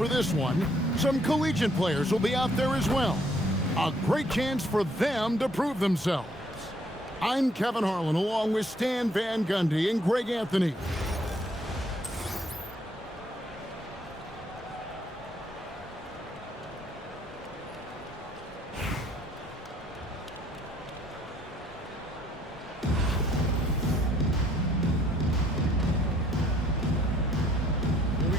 for this one. Some collegiate players will be out there as well. A great chance for them to prove themselves. I'm Kevin Harlan along with Stan Van Gundy and Greg Anthony.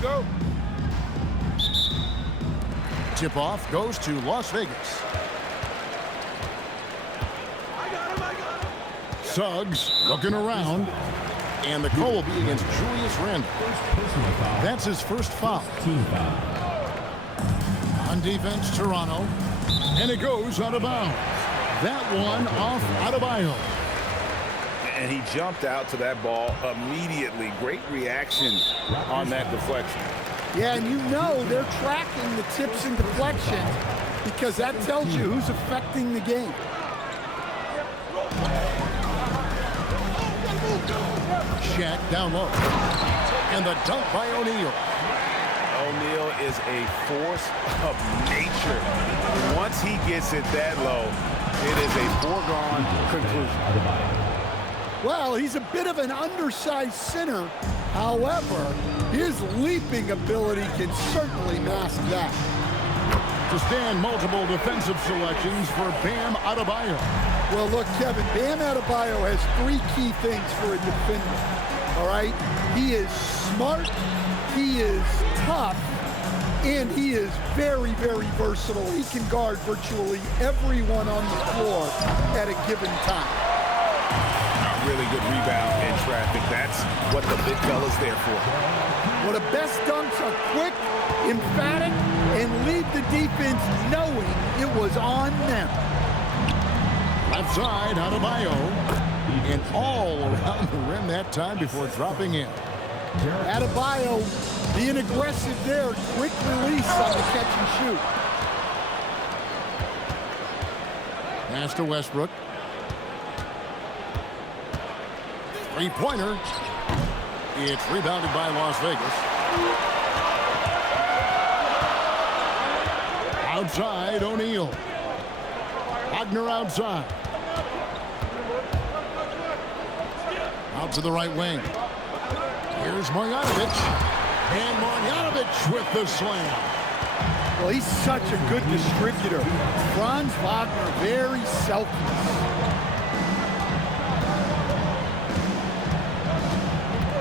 Go. Tip-off goes to Las Vegas. I got him. Suggs looking around, and the call will be against Julius Randle. That's his first foul. On defense, Toronto, and it goes out of bounds. That one off Adebayo. And he jumped out to that ball immediately. Great reaction on that deflection. Yeah, and you know they're tracking the tips and deflections because that tells you who's affecting the game. Shaq down low. And the dunk by O'Neal. O'Neal is a force of nature. Once he gets it that low, it is a foregone conclusion. Well, he's a bit of an undersized center. However, his leaping ability can certainly mask that. To stand multiple defensive selections for Bam Adebayo. Well, look, Kevin, Bam Adebayo has three key things for a defender, all right? He is smart, he is tough, and he is very, very versatile. He can guard virtually everyone on the floor at a given time. Really good rebound in traffic. That's what the big fella's there for. Well, the best dunks are quick, emphatic, and leave the defense knowing it was on them. Left side, Adebayo. And all around the rim that time before dropping in. Adebayo being aggressive there. Quick release on the catch and shoot. Pass to Westbrook. Three-pointer. It's rebounded by Las Vegas. Outside, O'Neal. Wagner outside. Out to the right wing. Here's Marjanovic. And Marjanovic with the slam. Well, he's such a good distributor. Franz Wagner, very selfless.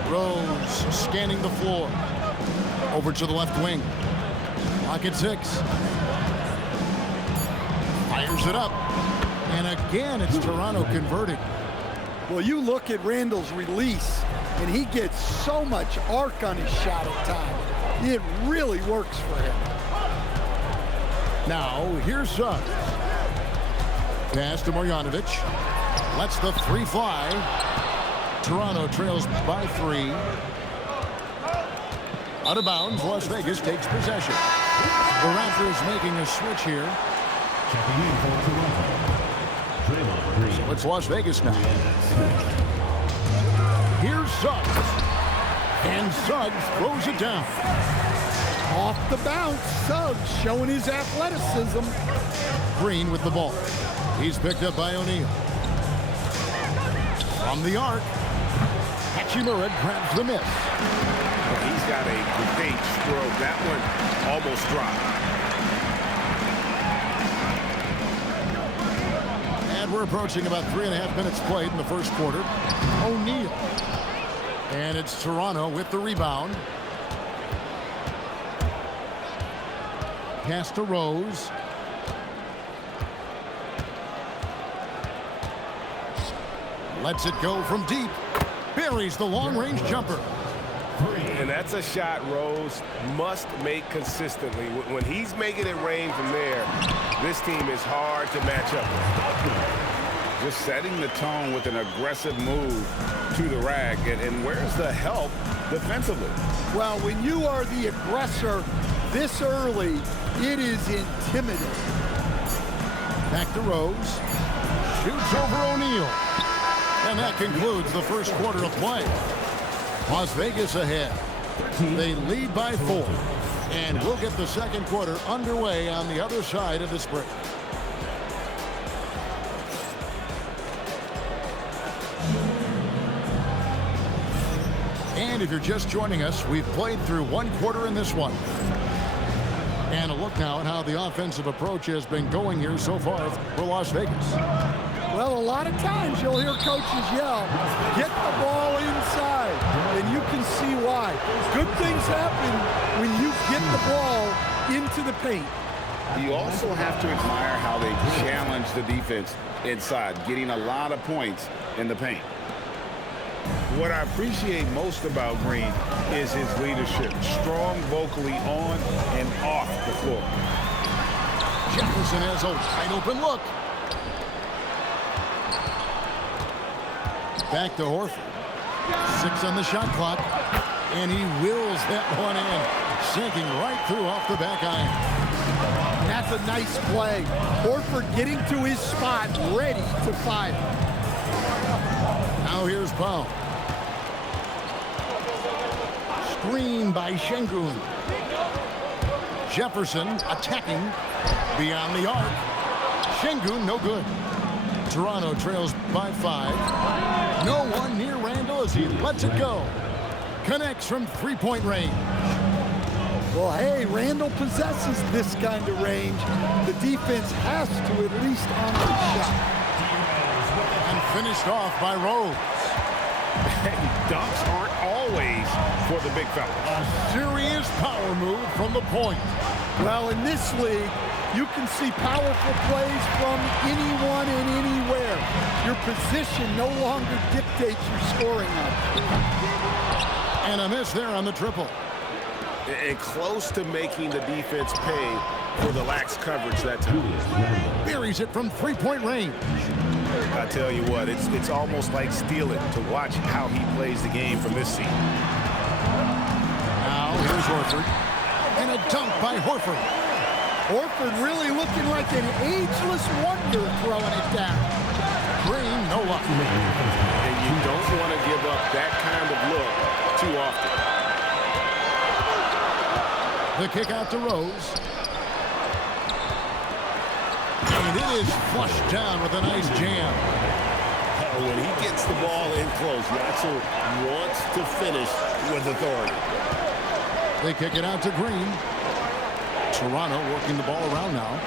Rose scanning the floor. Over to the left wing. Clock at 6. Fires it up. And again, it's Toronto converting. Well, you look at Randle's release, and he gets so much arc on his shot at times. It really works for him. Now, here's Suggs. Pass to Marjanovic. Lets the three fly. Toronto trails by 3. Out of bounds, Las Vegas takes possession. The Raptors making a switch here. So it's Las Vegas now. Here's Suggs. And Suggs throws it down. Off the bounce, Suggs showing his athleticism. Green with the ball. He's picked up by O'Neal. From the arc. Hachimura grabs the miss. Well, he's got a great stroke. That one almost dropped. And we're approaching about 3.5 minutes played in the first quarter. O'Neal. And it's Toronto with the rebound. Pass to Rose. Lets it go from deep. Buries the long-range jumper. And that's a shot Rose must make consistently. When he's making it rain from there, this team is hard to match up with. Just setting the tone with an aggressive move to the rack. And where's the help defensively? Well, when you are the aggressor this early, it is intimidating. Back to Rose. Shoots over O'Neal. And that concludes the first quarter of play. Las Vegas ahead. They lead by 4. And we'll get the second quarter underway on the other side of this break. And if you're just joining us, we've played through one quarter in this one. And a look now at how the offensive approach has been going here so far for Las Vegas. Well, a lot of times you'll hear coaches yell, get the ball inside, and you can see why. Good things happen when you get the ball into the paint. You also have to admire how they challenge the defense inside, getting a lot of points in the paint. What I appreciate most about Green is his leadership. Strong vocally on and off the floor. Jefferson has a wide open look. Back to Horford. 6 on the shot clock. And he wills that one in. Sinking right through off the back iron. That's a nice play. Horford getting to his spot, ready to fire. Now here's Powell. Screen by Şengün. Jefferson attacking beyond the arc. Şengün no good. Toronto trails by 5. No one near Randall as he lets it go. Connects from three-point range. Well, hey, Randall possesses this kind of range. The defense has to at least honor the shot. And finished off by Rose. Dunks aren't always for the big fella. A serious power move from the point. Well, in this league, you can see powerful plays from anyone and anywhere. Your position no longer dictates your scoring option. And a miss there on the triple. And close to making the defense pay for the lax coverage that time. Buries it from three-point range. I tell you what, it's almost like stealing to watch how he plays the game from this seat. Now here's Horford. And a dunk by Horford. Horford really looking like an ageless wonder throwing it down. Green, no luck. And you don't want to give up that kind of look too often. The kick out to Rose. And it is flushed down with a nice jam. When he gets the ball in close, Yaxel wants to finish with authority. They kick it out to Green. Toronto working the ball around now.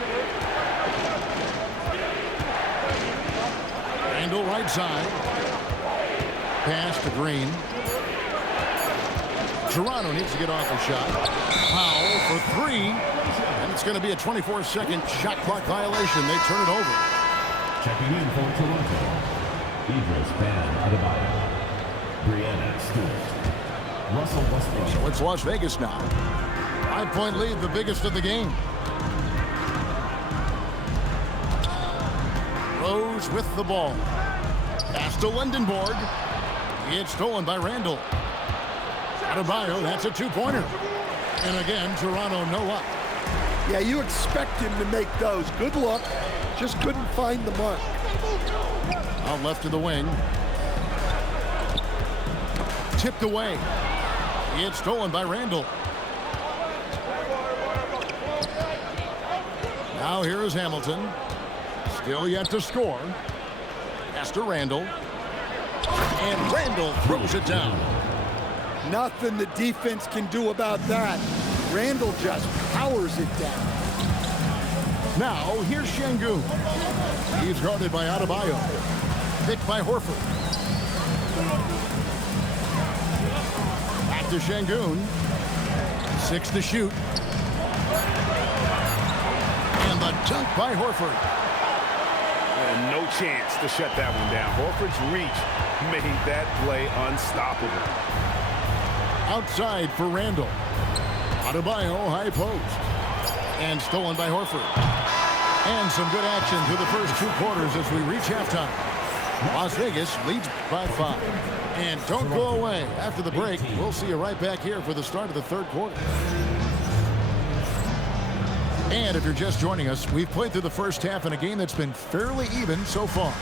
Randall right side. Pass to Green. Toronto needs to get off a shot. Powell for 3. And it's going to be a 24-second shot clock violation. They turn it over. Checking in for Toronto. Idris Van Adebayo. Brianna Stewart. Russell Westbrook. So it's Las Vegas now. 5-point lead, the biggest of the game. Rose with the ball. Pass to Lindenborg. It's stolen by Randall. Adebayo, that's a two-pointer. And again, Toronto no luck. Yeah, you expect him to make those. Good luck. Just couldn't find the mark. Out left to the wing. Tipped away. It's stolen by Randall. Now here is Hamilton. Still yet to score. Pass to Randall. And Randall throws it down. Nothing the defense can do about that. Randall just powers it down. Now here's Şengün. He's guarded by Adebayo. Picked by Horford. Back to Şengün. 6 to shoot. And the dunk by Horford. And no chance to shut that one down. Horford's reach made that play unstoppable. Outside for Randall. Adebayo high post. And stolen by Horford. And some good action through the first 2 quarters as we reach halftime. Las Vegas leads by 5. And don't go away. After the break, we'll see you right back here for the start of the third quarter. And if you're just joining us, we've played through the first half in a game that's been fairly even so far.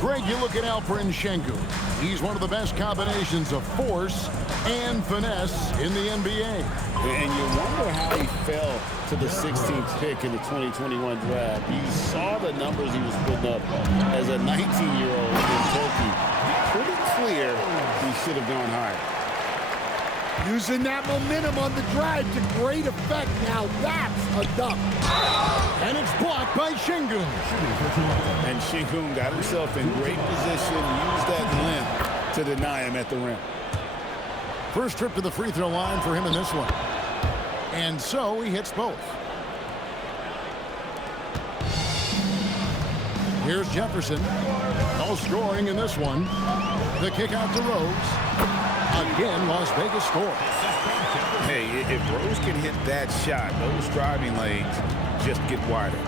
Greg, you look at Alperen Şengün. He's one of the best combinations of force and finesse in the NBA. And you wonder how he fell to the 16th pick in the 2021 draft. You saw the numbers he was putting up as a 19-year-old in Turkey. Pretty clear he should have gone higher. Using that momentum on the drive to great effect. Now that's a dunk. And it's blocked by Şengün. And Şengün got himself in great position, used that length to deny him at the rim. First trip to the free throw line for him in this one. And so he hits both. Here's Jefferson. No scoring in this one. The kick out to Rose. Again, Las Vegas scores. Hey, if Rose can hit that shot, those driving lanes just get wider.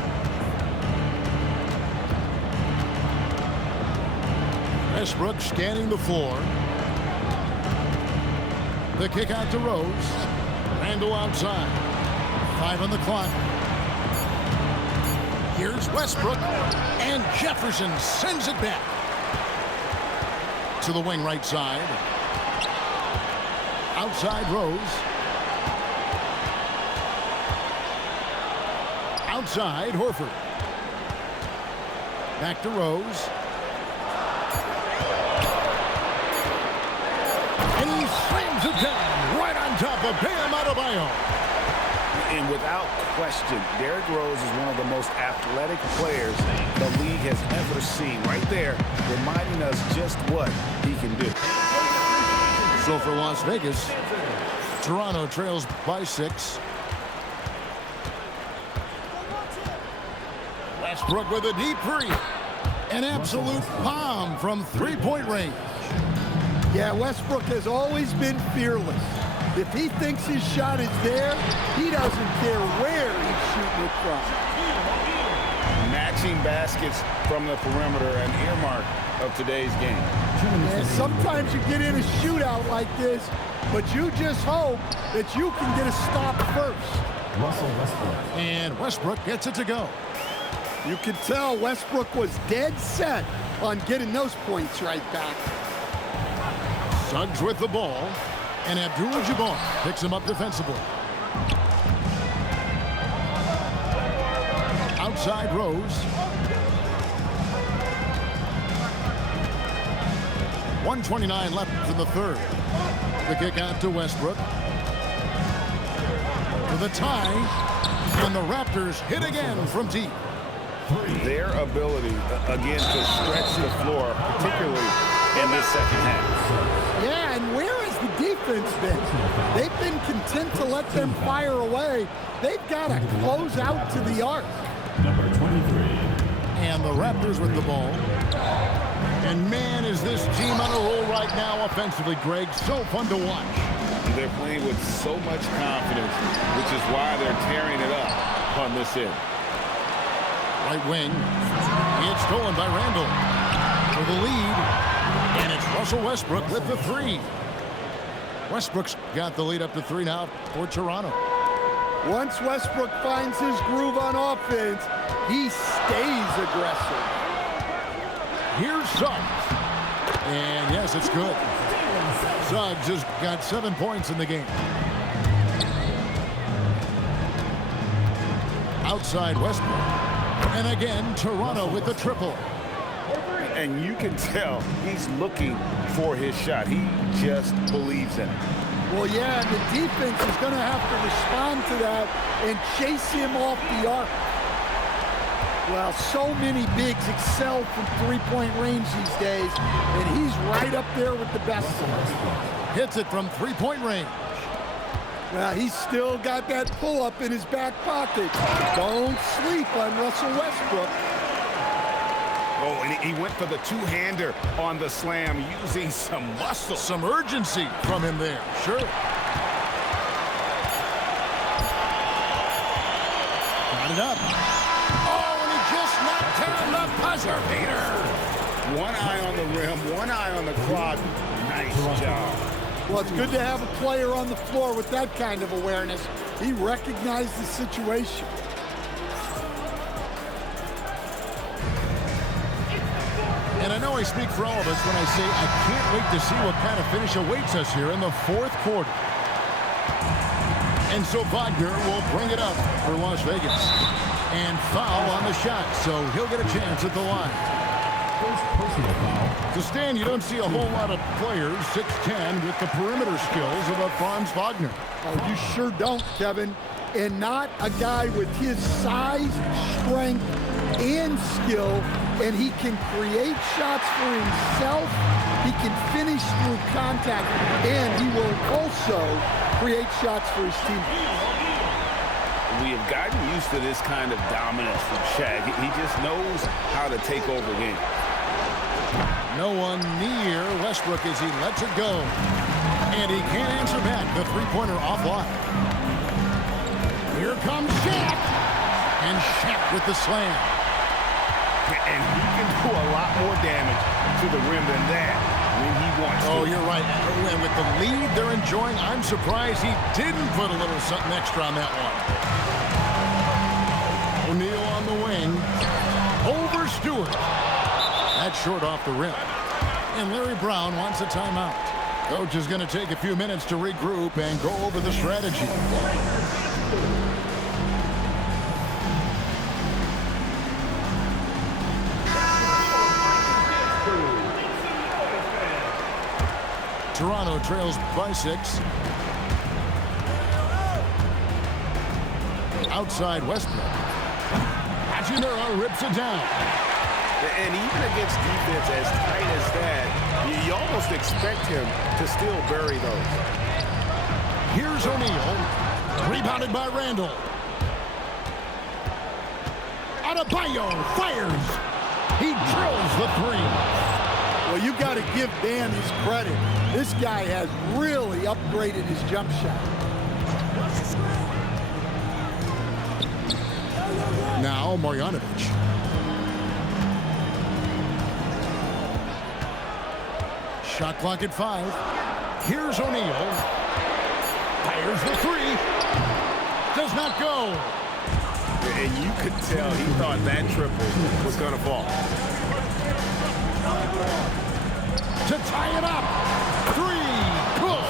Westbrook scanning the floor. The kick out to Rose. Randall outside. 5 on the clock. Here's Westbrook. And Jefferson sends it back. To the wing right side. Outside Rose. Outside Horford. Back to Rose. And he slams it down right on top of Bam Adebayo. And without question, Derrick Rose is one of the most athletic players the league has ever seen. Right there, reminding us just what he can do. So for Las Vegas, Toronto trails by 6. Westbrook with a deep three. An absolute bomb from three-point range. Yeah, Westbrook has always been fearless. If he thinks his shot is there, he doesn't care where he's shooting it from. Matching baskets from the perimeter, an earmark of today's game. And sometimes you get in a shootout like this, but you just hope that you can get a stop first. Russell Westbrook. And Westbrook gets it to go. You could tell Westbrook was dead set on getting those points right back. Suggs with the ball. And Abdul-Jabbar picks him up defensively. Outside Rose. 1:29 left in the third. The kick out to Westbrook. For the tie. And the Raptors hit again from deep. Their ability, again, to stretch the floor, particularly in this second half. Yeah, and where has the defense been? They've been content to let them fire away. They've got to close out to the arc. Number 23. And the Raptors with the ball. And man, is this team on a roll right now offensively, Greg. So fun to watch. They're playing with so much confidence, which is why they're tearing it up on this end. Right wing. It's stolen by Randall. For the lead. And it's Russell Westbrook with the three. Westbrook's got the lead up to 3 now for Toronto. Once Westbrook finds his groove on offense, he stays aggressive. Here's Suggs. And yes, it's good. Suggs has got 7 points in the game. Outside Westbrook. And again, Toronto with the triple. And you can tell he's looking for his shot. He just believes in it. Well, yeah, the defense is going to have to respond to that and chase him off the arc. Well, so many bigs excel from three-point range these days, and he's right up there with the best of them. Hits it from three-point range. Well, he's still got that pull-up in his back pocket. Don't sleep on Russell Westbrook. Oh, and he went for the two-hander on the slam, using some muscle. Some urgency from him there. Sure. Got it up. Oh, and he just knocked down the buzzer beater. One eye on the rim, one eye on the clock. Nice job. Well, it's good to have a player on the floor with that kind of awareness. He recognized the situation. And I know I speak for all of us when I say I can't wait to see what kind of finish awaits us here in the fourth quarter. And so Wagner will bring it up for Las Vegas. And foul on the shot, so he'll get a chance at the line. First personal foul. To Stan, you don't see a whole lot of players, 6'10", with the perimeter skills of a Franz Wagner. Oh, you sure don't, Kevin. And not a guy with his size, strength, and skill. And he can create shots for himself. He can finish through contact. And he will also create shots for his team. We have gotten used to this kind of dominance from Shaq. He just knows how to take over games. No one near Westbrook as he lets it go. And he can't answer back the three-pointer offline. Here comes Shaq. And Shaq with the slam. And he can do a lot more damage to the rim than that when he wants to. Oh, you're right. And with the lead they're enjoying, I'm surprised he didn't put a little something extra on that one. O'Neal on the wing. Over Stewart. That's short off the rim. And Larry Brown wants a timeout. Coach is going to take a few minutes to regroup and go over the strategy. Toronto trails by 6. Outside Westbrook. Hachimura rips it down. And even against defense as tight as that, you almost expect him to still bury those. Here's O'Neal. Rebounded by Randall. Adebayo fires. He drills the three. Well, you got to give Dan his credit. This guy has really upgraded his jump shot. Now Marjanovic. Shot clock at 5. Here's O'Neal. Fires the three. Does not go. And you could tell he thought that triple was going to fall. To tie it up. 3. Good.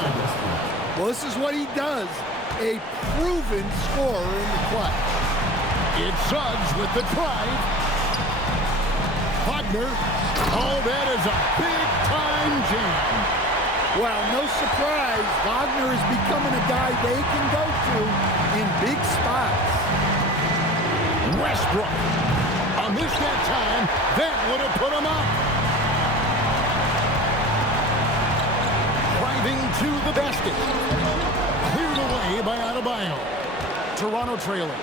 Well, this is what he does. A proven scorer in the clutch. It's Suggs with the drive. Wagner. Oh, that is a big-time jam. Well, no surprise, Wagner is becoming a guy they can go to in big spots. Westbrook. On this that time, that would have put him up. Driving to the basket. Cleared away by Adebayo. Toronto trailing.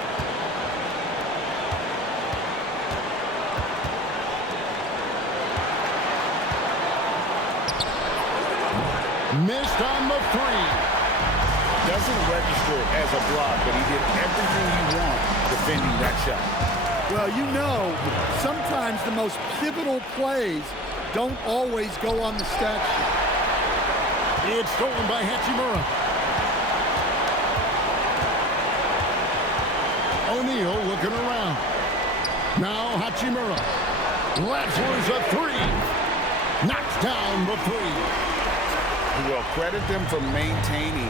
Missed on the 3. Doesn't register as a block, but he did everything you want defending that shot. Well, you know, sometimes the most pivotal plays don't always go on the stat sheet. It's stolen by Hachimura. O'Neal looking around. Now Hachimura. Latzler's a 3. Knocks down the 3. Well, credit them for maintaining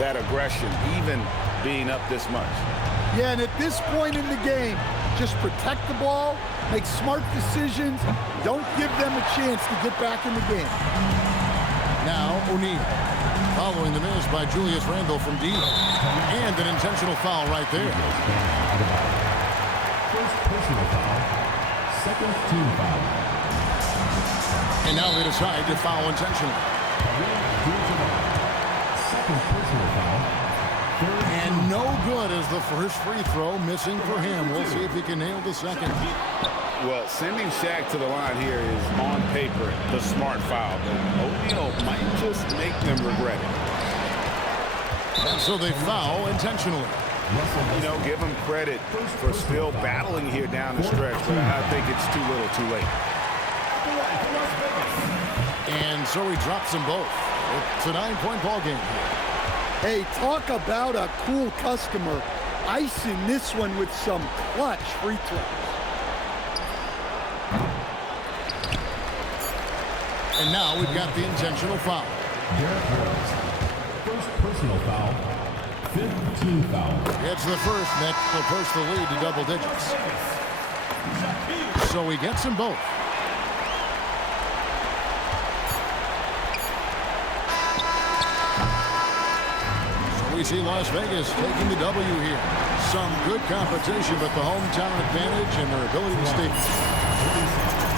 that aggression, even being up this much. Yeah, and at this point in the game, just protect the ball, make smart decisions, don't give them a chance to get back in the game. Now O'Neal. Following the miss by Julius Randle from deep. And an intentional foul right there. First personal foul. Second team foul. And now they decide to foul intentionally. Second personal foul. And no good as the first free throw missing for him. We'll see if he can nail the second. Well, sending Shaq to the line here is on paper the smart foul, but O'Neal might just make them regret it. And so they foul intentionally. You know, give him credit for still battling here down the stretch, but I think it's too little too late. And so he drops them both. It's a 9-point ball game. Hey, talk about a cool customer. Icing this one with some clutch free throws. And now we've got the intentional foul. Derek Rose. First personal foul. 5th team foul. It's the first that will push the lead to double digits. So he gets them both. So we see Las Vegas taking the W here. Some good competition, but the hometown advantage and their ability to stay.